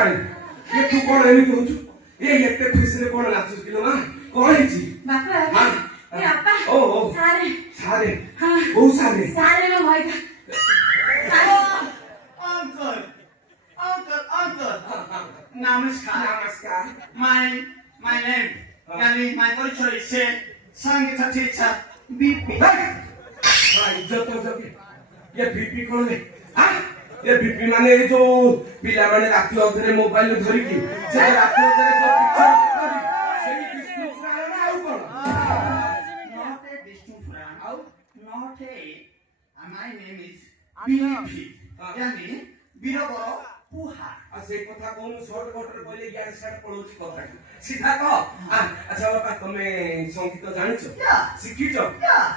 जानी ये तू कौन है तू ये इतने खुशी से कौन नाचुस किलो ना कौन है जी बापा ये आपा ओ सारे सारे हाँ बहुत सारे में भाई का Uncle, uncle. Namaskar. My name. Yani my culture is Sangita teacher BP. इज्जत हो सके ये बीपी कौन है हाँ ये बीपी माने जो पिला माने रात अधरे मोबाइल धरी की से रात अधरे जो पिक्चर करी सेही विष्णु पुराण ना आउ कोन Not a distant friend. Not a. My name is BP. Yani Biroboro Puha. आ से कथा कोन शॉर्ट कट रे बोले यार सेट पड़ोची कथा सीधा कह अच्छा बापा तमे संगीत जानिछ शिखिछ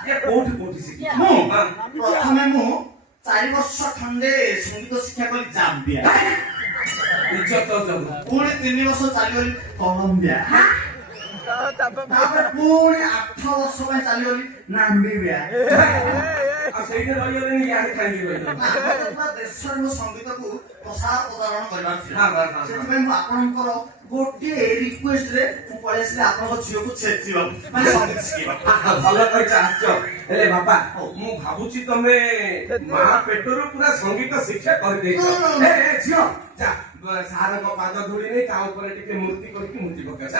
ये कोठी शिखि ମୁଁ ପ୍ରଥମେ ମୁଁ 4 ବର୍ଷ ଖଣ୍ଡେ ସଙ୍ଗୀତ ଶିକ୍ଷା କରି ଜାମ୍ବିଆ इज्जत हो जब ପୁଣି 3 ବର୍ଷ ଚାଲିଗଲି କଲମ୍ବିଆ ତାପରେ ପୁଣି 8 ବର୍ଷ ପାଇଁ ଚାଲିଗଲି ନାମ୍ବିଆ आ ସେଇଠି ରହିଗଲେନି यार ଖାଇକି ରହିଲ ପୁରା ଦେଶରେ ମୋ ସଙ୍ଗୀତକୁ ପ୍ରସାର ପ୍ରସାରଣ କରିବାର ଥିଲା ହଁ ସେଥିପାଇଁ ମୁଁ ଆପଣଙ୍କର ଗୋଟିଏ ରିକ୍ୱେଷ୍ଟ ରେ ମୁଁ ପଳେଇ ଆସିଲି ଆପଣଙ୍କ ଝିଅକୁ ଛେଚିବାକୁ ମାନେ ସଙ୍ଗୀତ ଶିଖିବାକୁ ଭଲ କହିଛ ଆଶ୍ଚ ହେଲେ ବାପା ମୁଁ ଭାବୁଛି ତମେ ମା ପେଟରୁ ପୁରା ସଙ୍ଗୀତ ଶିକ୍ଷା କରିଦେଇଛ ଏ ଝିଅ ଯା ସାରଙ୍କ ପାଦ ଧୂଳି ନେଇ ତା ଉପରେ ଟିକେ ମୂର୍ତ୍ତି କରିକି ମୂର୍ତ୍ତି ପକାଇଛ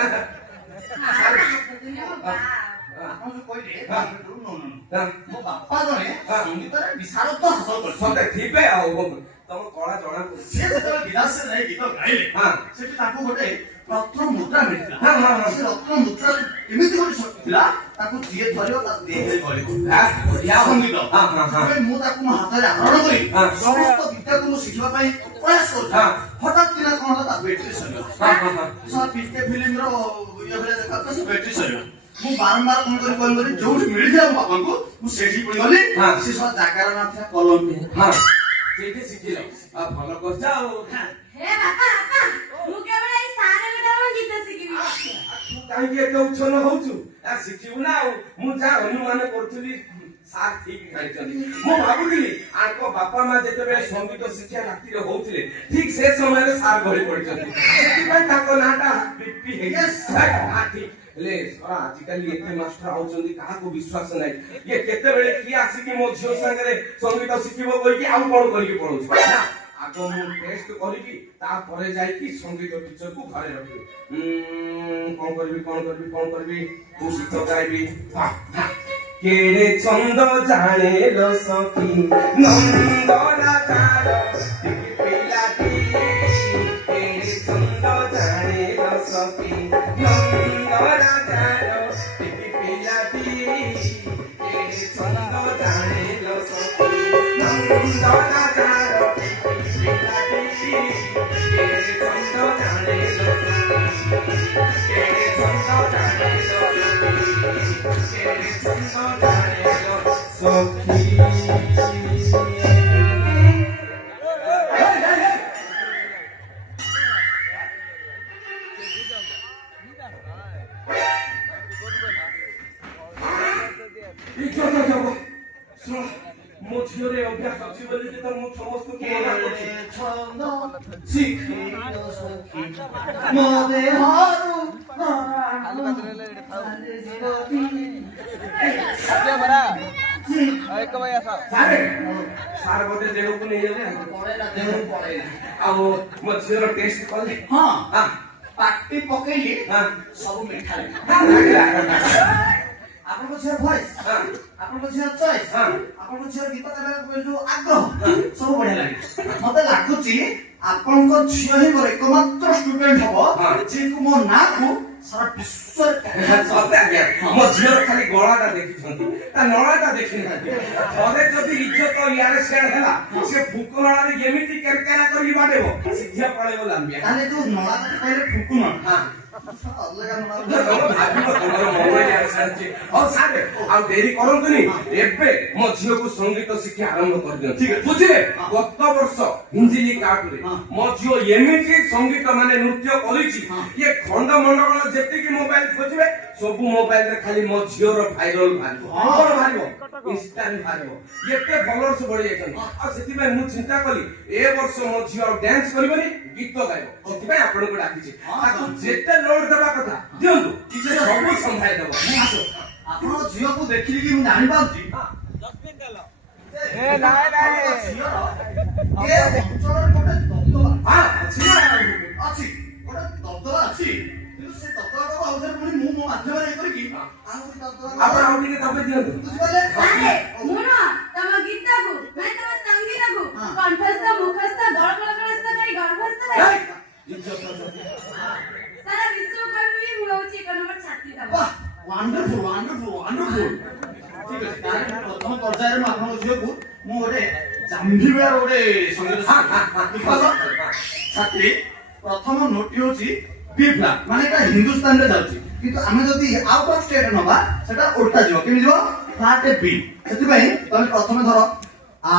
ଆପଣ ଯୋଉ କହିଲେ ମୋ ବାପା ଜଣେ ସଙ୍ଗୀତରେ ବିଶାରଦ ହାସଲ କରିଛନ୍ତି ସତେ ଥିବେ ଆଉ ତମ କଳା ଜଣା ପଡୁଛି ସେ ଯେତେବେଳେ ବିଳାସରେ ଯାଇ ଗୀତ ଗାଇଲେ ସେଠି ତାଙ୍କୁ ଗୋଟେ ରତ୍ନ ମୁଦ୍ରା ମିଳିଥିଲା ସେ ରତ୍ନ ମୁଦ୍ରା ଏମିତି ଗୋଟେ ଶକ୍ତି ଥିଲା ତାକୁ ଯିଏ ଧରିବ ତା ଦେହରେ ଗଳିବ ସଙ୍ଗୀତ ସେଥିପାଇଁ ମୁଁ ତାକୁ ମୋ ହାତରେ ଆହରଣ କରି ସମସ୍ତ ବିଦ୍ୟାକୁ ମୁଁ ଶିଖିବା ପାଇଁ ପ୍ରୟାସ କରୁଥିଲି ହଠାତ୍ କିନା କଣ ହେଲା ତା ବ୍ୟାଟେରୀ ସରିଗଲା ପିକେ ଫିଲ୍ମର ଇଏ ଭଳିଆ ଦେଖାଯାଉଥିଲା ସେ ବ୍ୟାଟେରୀ ସରିଗଲା ମୁଁ ବାରମ୍ବାର କଣ କରି ଯୋଉଠି ମିଳିଥିଲା ମୋ ବାପାଙ୍କୁ ମୁଁ ସେଇଠି ପୁଣି ଗଲି ସେ ସବୁ ଜାଗାର ନାଁ ଥିଲା କଲମ୍ବିଆ ସେଇଠି ଶିଖିଲ ଭଲ କରିଛ ଆଉ हे बापा ମୁଁ କେବଳ ଏଇ ସାରେ ଗୋଟେ ଗୀତ ଶିଖିବି କାହିଁକି ଏତେ ଉଚ୍ଛନ୍ନ ହଉଛୁ ଶିଖିବୁ ନା ଆଉ ମୁଁ ଯାହା ଅନୁମାନ କରୁଥିଲି ସାର୍ ଠିକ ଗାଇଛନ୍ତି ମୁଁ ଭାବୁଥିଲି ଆଙ୍କ ବାପା ମା ଯେତେବେଳେ ସଙ୍ଗୀତ ଶିକ୍ଷା ରାତିରେ ହଉଥିଲେ ଠିକ ସେ ସମୟରେ ସାର୍ ଗଳି ପଡିଛନ୍ତି ସେଥିପାଇଁ ତାଙ୍କ ନାଁଟା ବିପି ହେଇଛି ହେଲେ ଆଜିକାଲି ଏତେ ମାଷ୍ଟର ଆଉଛନ୍ତି କାହାକୁ ବିଶ୍ୱାସ ନାହିଁ ଇଏ କେତେବେଳେ କିଏ ଆସିକି ମୋ ଝିଅ ସାଙ୍ଗରେ ସଙ୍ଗୀତ ଶିଖିବ କହିକି ଆଉ କଣ କରିକି ପଢଉଛି ଆଗ ମୁଁ ଟେଷ୍ଟ କରିକି ତାପରେ ଯାଇକି ସଙ୍ଗୀତ ଟିଚରକୁ ଘରେ ରଖିବି କଣ କରିବି ତୁ ଶୀତ ଗାଇବି କେଡେ ଛନ୍ଦ ଜାଣେ ଲୋ ସଖୀ ନନ୍ଦ ରାଜାର ପିଲାଟି କେଡେ ଛନ୍ଦ ଜାଣେ ଲୋ ସଖୀ ନନ୍ଦ ରାଜାର ପିଲାଟି କେଡେ ଛନ୍ଦ ଜାଣେ ଲୋ ସଖୀ ନନ୍ଦ ରାଜାର ମୋ ଝିଅରେ ଅଭ୍ୟାସ ଅଛି ବୋଲି ତ ମୁଁ ସମସ୍ତଙ୍କୁ ମନା କରୁଛି ସାର୍ ବୋଧେ ଦେହକୁ ନେଇଗଲେ ଆଉ ମୋ ଝିଅର ଟେଷ୍ଟ କଲେ ପାଟି ପକେଇଲି ସବୁ ମିଠା ଆପଣଙ୍କ ଝିଅ ଭଏସ ଆପଣଙ୍କ ଝିଅ ଚଏସ ଆପଣଙ୍କ ଝିଅ ଗୀତ ଗାଇବା ଯୋଉ ଆଗ୍ରହ ସବୁ ବଢିଆ ଲାଗେ ମତେ ଲାଗୁଛି ଆପଣଙ୍କ ଝିଅ ହିଁ ମୋର ଏକମାତ୍ର ଷ୍ଟୁଡେଣ୍ଟ ହବ ଯିଏକୁ ମୋ ନାଁକୁ ସାରା ବିଶ୍ୱରେ ମୋ ଝିଅର ଖାଲି ଗଳାଟା ଦେଖିଛନ୍ତି ତା ନଳାଟା ଦେଖିନାହାନ୍ତି ଥରେ ଯଦି ଇଜ୍ଜତ ଇଆଡେ ସିଆଡେ ହେଲା ସେ ଫୁକ ନଳାରେ ଏମିତି କେରକେରା କରିକି ବାଡେଇବ ସିଧା ପଳେଇବ ଲାମ୍ବିଆ ତାହେଲେ ଯୋଉ ନଳା କଥା କହିଲେ ଫୁକୁ ନଳ ଆଉ ଡେରି କରନ୍ତୁନି ଏବେ ମୋ ଝିଅକୁ ସଙ୍ଗୀତ ଶିକ୍ଷା ଆରମ୍ଭ କରିଦିଅନ୍ତୁ ବୁଝିଲେ ଗତ ବର୍ଷ ହିଞ୍ଜିଲି କାଟରେ ମୋ ଝିଅ ଏମିତି ସଙ୍ଗୀତ ମାନେ ନୃତ୍ୟ କରିଛି ଇଏ ଖଣ୍ଡ ମଣ୍ଡଳ ଯେତିକି ମୋବାଇଲ ଖୋଜିବେ ସବୁ ମୋବାଇଲ ରେ ଖାଲି ମୋ ଝିଅର ଭାଇରାଲ ବାହାରିବ କଣ ବାହାରିବ ଇନଷ୍ଟାରେ ବାହାରିବ ଏତେ ଫଲୋଅର୍ସ ବଢି ଯାଇଛନ୍ତି ଆଉ ସେଥିପାଇଁ ମୁଁ ଚିନ୍ତା କଲି ଏ ବର୍ଷ ମୋ ଝିଅ ଆଉ ଡ୍ୟାନ୍ସ କରିବନି ଗୀତ ଗାଇବ ସେଥିପାଇଁ ଆପଣଙ୍କୁ ଡାକିଛି ତାକୁ ଯେତେ ଲୋଡ ଦେବା କଥା ଦିଅନ୍ତୁ ସେ ସବୁ ସମ୍ଭାଳି ଦେବ ଆସ ଆପଣଙ୍କ ଝିଅକୁ ଦେଖିଲି କି ମୁଁ ଜାଣିପାରୁଛି ଅଛି ଗୋଟେ ଦବଦବା ଅଛି କିନ୍ତୁ ସେ ଦବଦବାଟାକୁ ଆଉ ଥରେ ପୁଣି ମୁଁ ମୋ ମାଧ୍ୟମରେ ଇଏ କରିକି ଆଉ ସେ ଦବଦବା ଆପଣ ଆଉ ଟିକେ ଦବେ ଦିଅନ୍ତୁ ବୁଝିପାରିଲେ? ସାରେ ମୁଁ ନା ତମ ଗୀତକୁ ମାନେ ତମ ସଙ୍ଗୀତକୁ କଣ୍ଠସ୍ଥ ମୁଖସ୍ଥ ଗଳଗଳସ୍ଥ କରି ଗର୍ଭସ୍ଥ କରି ସାରା ବିଶ୍ୱ କହିବି ମୁଁ ହଉଛି ଏକ ନମ୍ବର ଛାତ୍ରୀ ତମ ବାহ ୱାଣ୍ଡରଫୁଲ ୱାଣ୍ଡରଫୁଲ ୱାଣ୍ଡରଫୁଲ ଠିକ ଅଛି ତାହେଲେ ପ୍ରଥମ ପର୍ଯ୍ୟାୟରେ ମୁଁ ଆପଣଙ୍କ ଝିଅକୁ ମୁଁ ଗୋଟେ ଜାମ୍ଭିବାର ଗୋଟେ ସଙ୍ଗୀତ ଛାତ୍ରୀ ପ୍ରଥମ ନୋଟଟି ହଉଛି B flat ମାନେ ଏଟା ହିନ୍ଦୁସ୍ତାନରେ ଯାଉଛି କିନ୍ତୁ ଆମେ ଯଦି ଆଉଟ ଅଫ ଷ୍ଟେଟ ନବା ସେଟା ଓଲଟା ଯିବ କେମିତି ଯିବ ଫ୍ଲାଟ B ସେଥିପାଇଁ ତମେ ପ୍ରଥମେ ଧର ଆ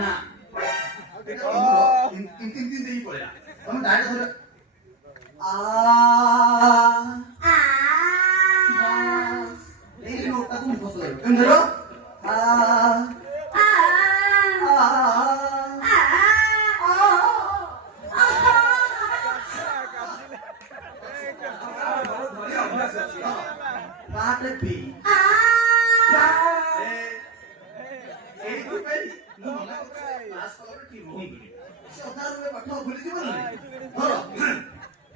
ନା ତିନି ଦେଇ ପଳେଇଲା ତମେ ଡାଇରେକ୍ଟ ଧର ଆ ଏଇ ନୋଟଟାକୁ ମୁଖସ୍ଥ କରିବ କେମିତି ଧର ଆ Part B. ଏଇଥିପାଇଁ ମୁଁ ମନା କରୁଛି କ୍ଲାସ୍ କଲାବେଳେ ଠିକ୍ ରୁହନ୍ତୁନି ସେ ଅଧା ରୁହେ ପାଠ ଭୁଲିଯିବ ନା ଧର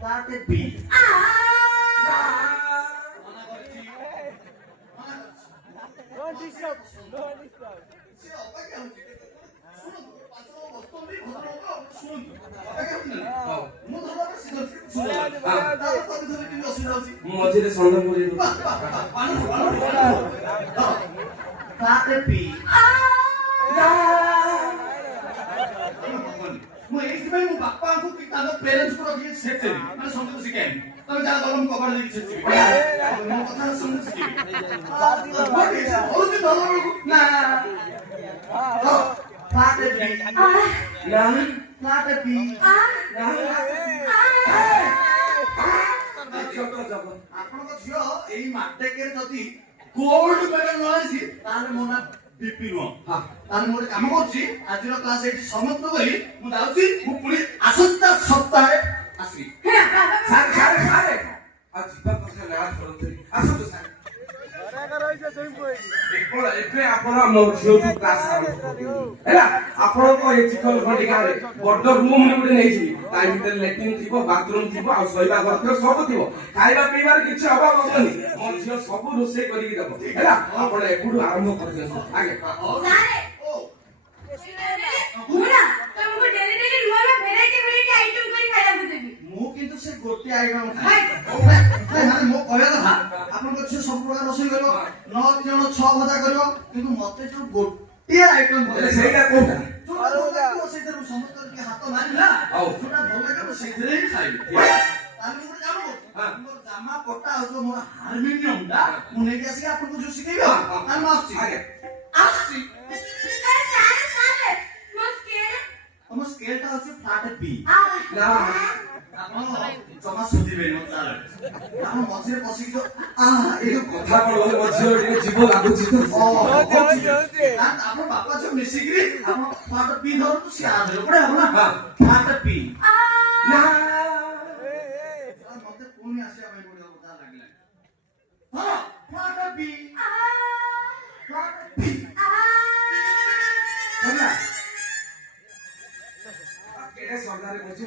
Part B. ମନା କରିଛି ସେ ଅପେକ୍ଷା ହଉଛି ଶୁଣନ୍ତୁ 5 ବର୍ଷ ବି ଭଲ ଲୋକ ଶୁଣନ୍ତୁ ଅପେକ୍ଷା ହଉଛି ମୁଁ ଧର ମୁଁ ମଝିରେ ସନ୍ଦେହ କରି ମୁଁ ଏଇଥିପାଇଁ ମୋ ବାପାଙ୍କୁ କି ତାଙ୍କ ପ୍ୟାରେଣ୍ଟସ୍କୁ ରଖିକି ସେଟେବି ମାନେ ସଙ୍ଗୀତ ଶିଖାଇବି ତମେ ଯାହା କଲ ମୁଁ କବାଟ ଦେଇକି ସେଟିବି ମୋ କଥା ସଙ୍ଗୀତ ଶିଖେଇବି ନା Part B. Part B. ଆପଣଙ୍କ ଝିଅ ଏଇ ମାଟ୍ରିକରେ ଯଦି ଗୋଲ୍ଡ ମେଡାଲ ନ ଆସି ତାହେଲେ ମୋ ନା ବିପି ନୁହଁ ତାହେଲେ ମୁଁ ଗୋଟେ କାମ କରୁଛି ଆଜିର କ୍ଲାସ ଏଇଠି ସମାପ୍ତ କରି ମୁଁ ଯାଉଛି ମୁଁ ପୁଣି ଆସନ୍ତା ସପ୍ତାହରେ ଆସିବି ସାର୍ ସାର୍ ସାର୍ ଆଉ ଯିବା କଥା ନା କରନ୍ତୁନି ଆସନ୍ତୁ ସାର୍ ଏବେ ଆପଣ ମୋ ଝିଅକୁ କ୍ଲାସ ଆରମ୍ଭ କରିଦିଅନ୍ତୁ ହେଲା ଆପଣଙ୍କ ଏ ଚିକନ ଖଣ୍ଡି ଗାଁରେ ବଡ ରୁମ୍ ଗୋଟେ ନେଇଯିବି ତା ଭିତରେ ଲାଟ୍ରିନ୍ ଥିବ ବାଥରୁମ୍ ଥିବ ଆଉ ଶୋଇବା ଘର ଥିବ ସବୁ ଥିବ ଖାଇବା ପିଇବାର କିଛି ଅଭାବ ହବନି ମୋ ଝିଅ ସବୁ ରୋଷେଇ କରିକି ଦେବ ହେଲା ଆପଣ ଏପଟୁ ଆରମ୍ଭ କରିଦିଅନ୍ତୁ ଆଜ୍ଞା ସାରେ ମୁଁ ନା ତମକୁ ଡେଲି ଡେଲି ନୂଆ ନୂଆ ଭେରାଇଟି ଆଇଟମ କରି ଖାଇବାକୁ ଦେବି ମୁଁ କିନ୍ତୁ ସେ ଗୋଟିଏ ଆଇଟମ ମାନେ ମୋ କହିବା କଥା ଆପଣଙ୍କ ଝିଅ ସବୁ ପ୍ରକାର ରୋଷେଇ କରିବ 9 ଜଣ 6 ଭଜା କରିବ କିନ୍ତୁ ମତେ ଯୋଉ ଗୋଟିଏ ଆଇଟମ ସେଇଟା କୋଉଟା ଯୋଉଟା ଭଲ ଲାଗିବ ସେଇଥିରେ ମୁଁ ସମସ୍ତଙ୍କ ଟିକେ ହାତ ମାରିଲା ହଉ ଯୋଉଟା ଭଲ ଲାଗିବ ସେଇଥିରେ ହିଁ ଖାଇବି ତାହେଲେ ମୁଁ ଗୋଟେ କାମ କରୁଛି ମୋର ଜାମା ପଟା ଆଉ ଯୋଉ ମୋର ହାରମୋନିୟମଟା ମୁଁ ନେଇକି ଆସିକି ଆପଣଙ୍କୁ ଯୋଉ ଶିଖେଇବି ତାହେଲେ ମୁଁ ଆସୁଛି ଆସୁଛି ସାରେ ମୋ ସ୍କେଲ ତମ ସ୍କେଲଟା ହଉଛି ଫ୍ଲାଟ B ନା ଆପଣ ଜମା ସୁଧିବେନି ମୋ ଚାଲ ଆପଣ ମଝିରେ ପଶିକି ଯୋଉ ଏଇ ଯୋଉ କଥା କଣ ମୋ ଝିଅ ଟିକେ ଜୀବ ଲାଗୁଛି ତ ଆପଣ ବାପା ଝିଅ ମିଶିକିରି ଆପଣ ଫ୍ଲାଟ B ଧରନ୍ତୁ ସିଏ ଆ ଧରିବ ବଢିଆ ହବ ନା ଫ୍ଲାଟ B ନା ମତେ ପୁଣି ଆସିବା ପାଇଁ ପଡିବ କଥା ଲାଗିଲା ହଁ ଫ୍ଲାଟ B ଫ୍ଲାଟ B ହେଲା କେଡ଼େ ସର୍ଦାରେ କହୁଛୁ